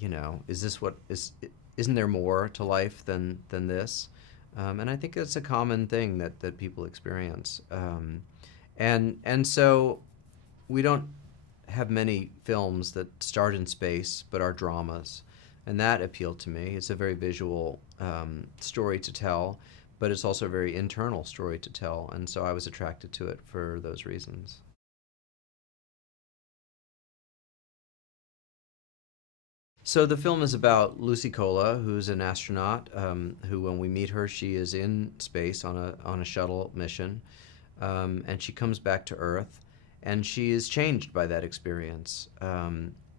also, isn't there more to life than this? And I think it's a common thing that people experience. And so we don't have many films that start in space but are dramas, and that appealed to me. It's a very visual story to tell, but it's also a very internal story to tell, and so I was attracted to it for those reasons. So the film is about Lucy Cola, who's an astronaut. Who, when we meet her, she is in space on a shuttle mission, and she comes back to Earth, and she is changed by that experience,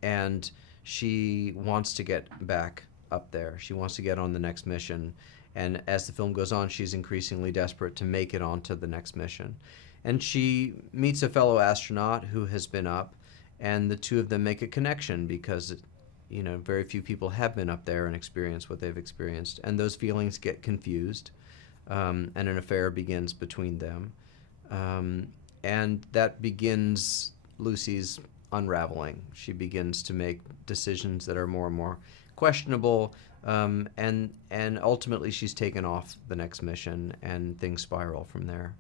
and she wants to get back up there. She wants to get on the next mission, and as the film goes on, she's increasingly desperate to make it onto the next mission, and she meets a fellow astronaut who has been up, and the two of them make a connection because very few people have been up there and experienced what they've experienced, and those feelings get confused, and an affair begins between them, and that begins Lucy's unraveling. She begins to make decisions that are more and more questionable, and ultimately she's taken off the next mission, and things spiral from there.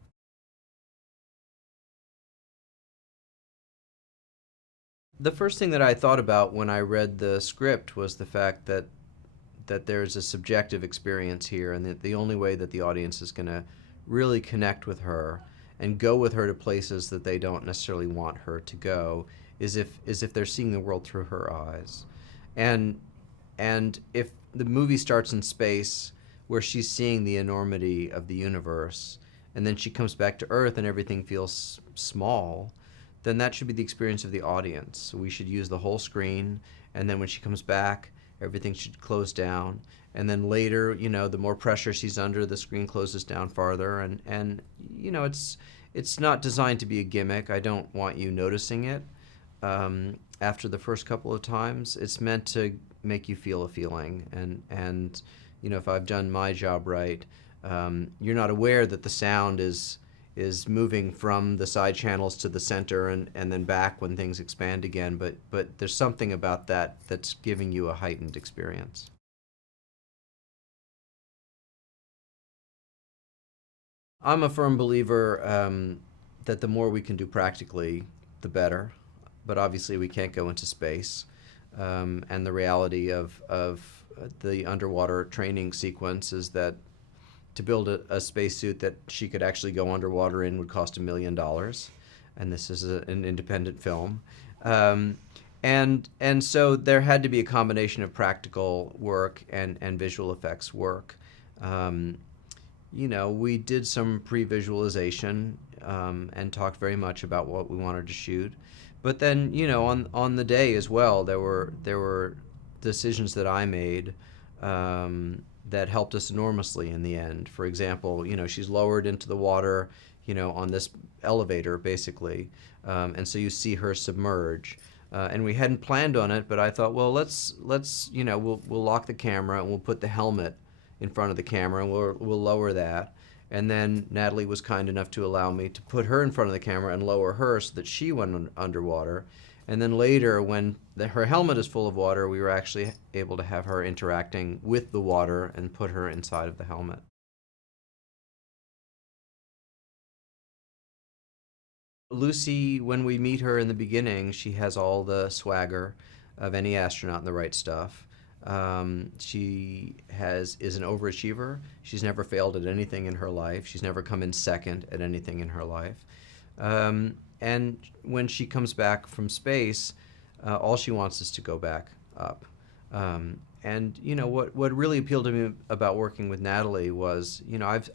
The first thing that I thought about when I read the script was the fact that there's a subjective experience here, and that the only way that the audience is going to really connect with her and go with her to places that they don't necessarily want her to go is if they're seeing the world through her eyes. And if the movie starts in space where she's seeing the enormity of the universe, and then she comes back to Earth and everything feels small, then that should be the experience of the audience. So we should use the whole screen, and then when she comes back, everything should close down. And then later, the more pressure she's under, the screen closes down farther. It's not designed to be a gimmick. I don't want you noticing it after the first couple of times. It's meant to make you feel a feeling. And if I've done my job right, you're not aware that the sound is moving from the side channels to the center and then back when things expand again, but there's something about that that's giving you a heightened experience. I'm a firm believer that the more we can do practically, the better, but obviously we can't go into space, and the reality of the underwater training sequence is that to build a spacesuit that she could actually go underwater in would cost $1 million, and this is an independent film, and so there had to be a combination of practical work and visual effects work. We did some pre-visualization and talked very much about what we wanted to shoot, but then on the day as well, there were decisions that I made. That helped us enormously in the end. For example, she's lowered into the water, on this elevator, basically, and so you see her submerge. And we hadn't planned on it, but I thought, well, let's we'll lock the camera and we'll put the helmet in front of the camera and we'll lower that. And then Natalie was kind enough to allow me to put her in front of the camera and lower her so that she went underwater. And then later, when her helmet is full of water, we were actually able to have her interacting with the water and put her inside of the helmet. Lucy, when we meet her in the beginning, she has all the swagger of any astronaut in the right stuff. She is an overachiever. She's never failed at anything in her life. She's never come in second at anything in her life. And when she comes back from space, all she wants is to go back up. What really appealed to me about working with Natalie was,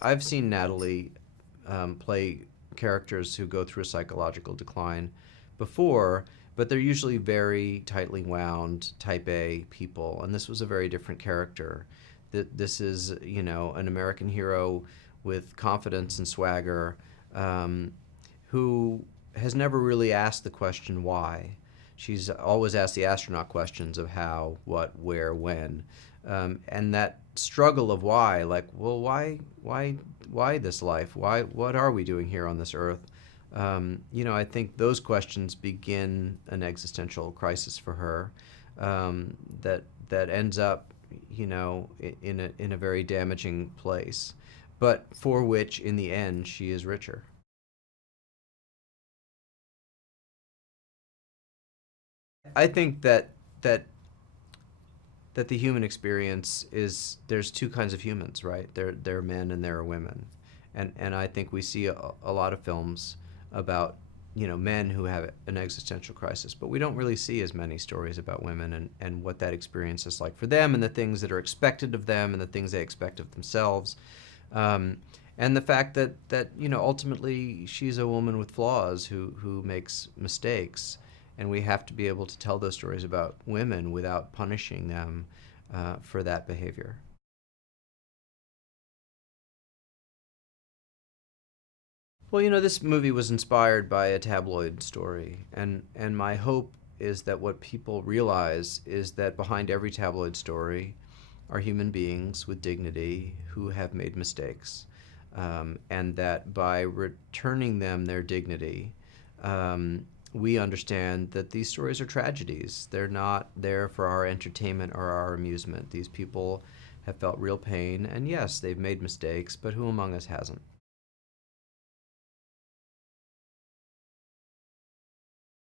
I've seen Natalie play characters who go through a psychological decline before, but they're usually very tightly wound type A people, and this was a very different character. This is, an American hero with confidence and swagger, who has never really asked the question why. She's always asked the astronaut questions of how, what, where, when, and that struggle of why, like, well, why this life? What are we doing here on this earth? I think those questions begin an existential crisis for her, that ends up, in a very damaging place, but for which in the end she is richer. I think that that the human experience is, there's two kinds of humans, right? There are men and there are women, and I think we see a lot of films about men who have an existential crisis, but we don't really see as many stories about women and what that experience is like for them and the things that are expected of them and the things they expect of themselves. Um, and the fact that ultimately she's a woman with flaws who makes mistakes, and we have to be able to tell those stories about women without punishing them for that behavior. Well, this movie was inspired by a tabloid story, and my hope is that what people realize is that behind every tabloid story are human beings with dignity who have made mistakes, and that by returning them their dignity, we understand that these stories are tragedies. They're not there for our entertainment or our amusement. These people have felt real pain, and yes, they've made mistakes, but who among us hasn't?